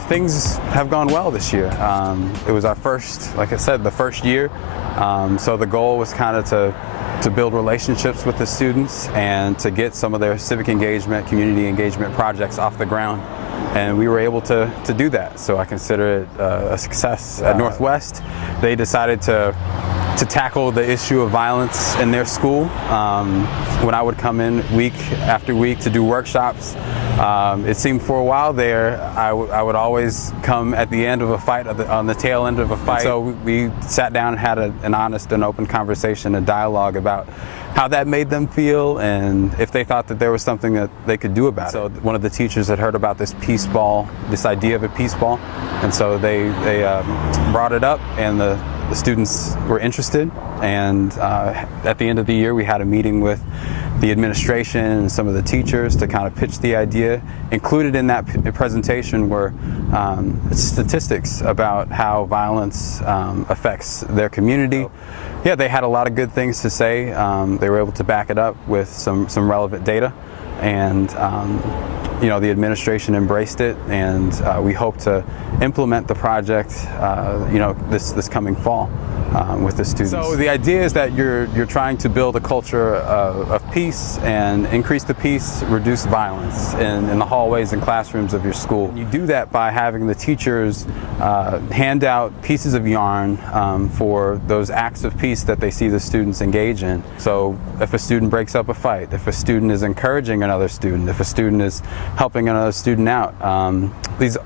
Things have gone well this year. It was our first, like I said, the first year. So the goal was kind of to build relationships with the students and to get some of their civic engagement, community engagement projects off the ground. And we were able to do that. So I consider it a success. At Northwest, they decided to tackle the issue of violence in their school. When I would come in week after week to do workshops, it seemed for a while there I would always come at the end of a fight, on the tail end of a fight. So we sat down and had an honest and open conversation, a dialogue about how that made them feel and if they thought that there was something that they could do about it. So one of the teachers had heard about this peace ball, this idea of a peace ball, and so they brought it up, and the students were interested. And at the end of the year, we had a meeting with the administration and some of the teachers to kind of pitch the idea. Included in that presentation were statistics about how violence affects their community. Yeah, they had a lot of good things to say. They were able to back it up with some relevant data, and you know, the administration embraced it, and we hope to implement the project you know, this coming fall with the students. So the idea is that you're trying to build a culture of peace and increase the peace, reduce violence in the hallways and classrooms of your school. You do that by having the teachers hand out pieces of yarn for those acts of peace that they see the students engage in. So if a student breaks up a fight, if a student is encouraging another student, if a student is helping another student out,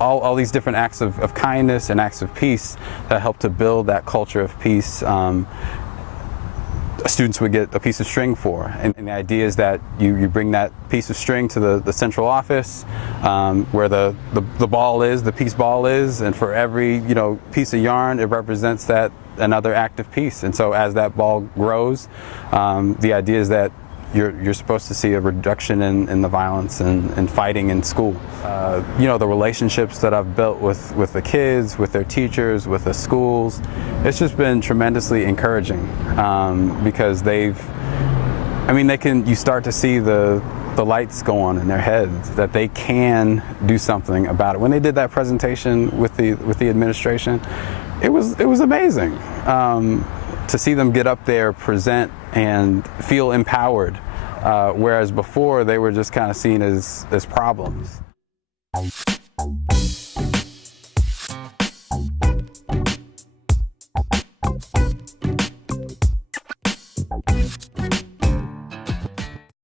all these different acts of kindness and acts of peace that help to build that culture of peace. Students would get a piece of string for, and the idea is that you bring that piece of string to the central office where the ball is, the peace ball is, and for every piece of yarn, it represents that another act of peace. And so as that ball grows, the idea is that you're supposed to see a reduction in the violence and fighting in school. The relationships that I've built with the kids, with their teachers, with the schools, it's just been tremendously encouraging because you start to see the lights go on in their heads that they can do something about it. When they did that presentation with the administration, it was amazing. To see them get up there, present, and feel empowered, whereas before they were just kind of seen as problems.